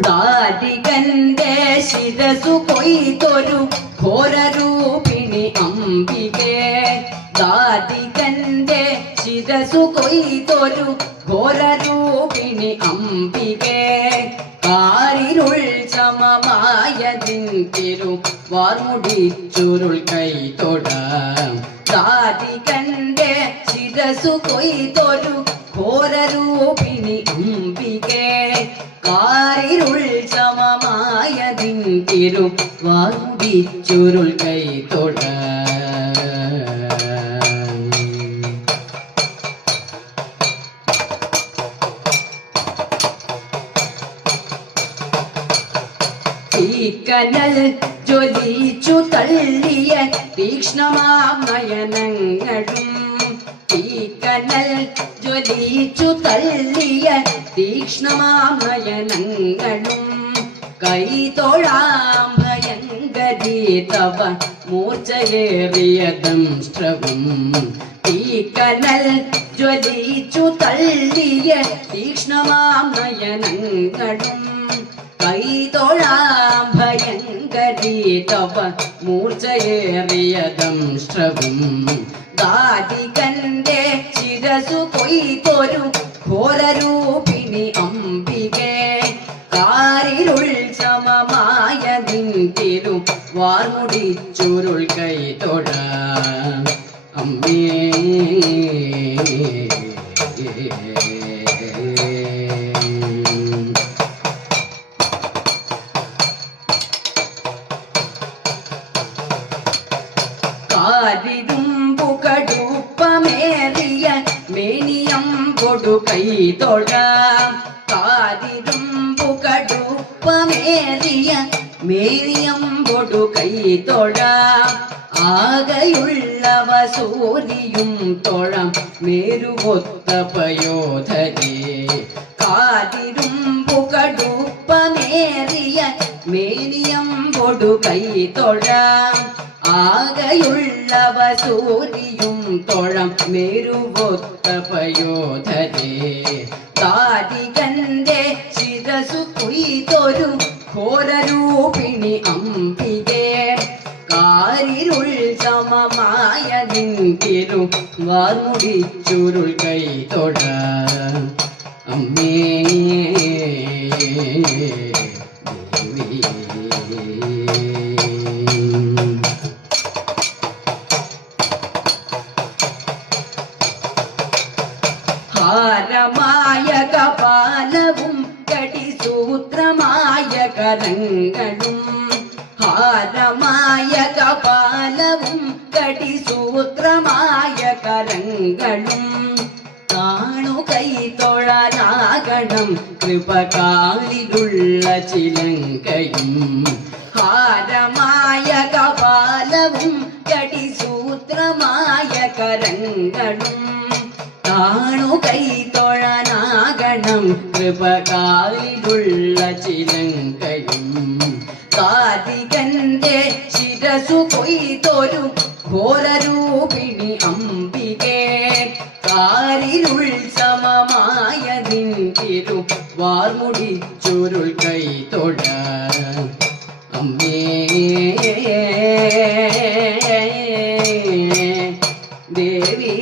ദാരികന്റെ ശിരസു കൊയ്തൊരു ഘോരരൂപിണി അംബികേ. ദാരികന്റെ ശിരസു കൊയ്തൊരു ഘോരരൂപിണി അംബികേ. കാരിരുൾ സമമായതിൻ തിരുവാർമുടിച്ചുരുൾ കൈതൊടാം. ദാരികന്റെ ശിരസു കൊയ്തൊരു ഘോരരൂപിണി അംബികേ. കാരിരുൾ സമമായതിൻ തിരുവാർമുടിച്ചുരുൾ കൈതൊടാം. തീക്കനൽ ജ്വലിച്ചു തള്ളിയ തീക്ഷ്ണമാം നയനങ്ങളും. തീക്കനൽ ജ്വലിച്ചു തള്ളിയ തീക്ഷ്ണമാം നയനങ്ങളും. കൈതൊഴാം ഭയങ്കരീ തവ മൂർച്ചയേറിയ ദംഷ്ട്രവും. തീക്കനൽ ജ്വലിച്ചു തള്ളിയ തീക്ഷ്ണമാം നയനങ്ങളും. കൈതൊഴാം ഭയങ്കരീ തവ മൂർച്ചയേറിയ ദംഷ്ട്രവും. ദാരികന്റെ ശിരസു കൊയ്തൊരു ഘോരരൂപിണി അംബികേ. കാരിരുൾ സമമായതിൻ തിരുവാർമുടിച്ചുരുൾ കൈതൊടാം. അമ്മേ കാരിരുമ്പുകടുപ്പമേറിയ മേനിയമ്പൊടു കൈതൊഴാം. കാരിരുമ്പുകടുപ്പമേറിയ മേനിയമ്പൊടു കൈതൊഴാം. ആകെയുള്ളവ സൂരിയും തൊഴാം മേരുവൊത്ത പയോധരേ. കാരിരുമ്പുകടുപ്പമേറിയ മേനിയമ്പൊടു കൈതൊഴാം. ആകെയുള്ളവ സൂരിയും തൊഴം മേരുവൊത്ത പയോധരേ. ദാരികന്റെ ശിരസു കൊയ്തൊരു ഘോരരൂപിണി അംബികേ. കാരിരുൾ സമമായതിൻ തിരുവാർമുടിച്ചുരുൾ കൈതൊടാം. അമ്മേ ദേവി. ഹാരമായ കപാലവും കടിസൂത്രമായ കരങ്ങളും. ഹാരമായ കപാലവും കടിസൂത്രമായ കരങ്ങളും. കാണു കൈതൊഴാനാകണം കൃപകാലിലുള്ള ചിലങ്കയും. ഹാരമായ കപാലവും കടിസൂത്രമായ കരങ്ങളും. കാണു കൈതൊഴാനാകണം കൃപകാലിലുള്ള ചിലങ്കയും. ദാരികന്റെ ശിരസു കൊയ്തൊരു ഘോരരൂപിണി അംബികേ. കാരിരുൾ സമമായതിൻ തിരുവാർമുടിച്ചുരുൾ കൈതൊടാം. അമ്മേ ദേവി.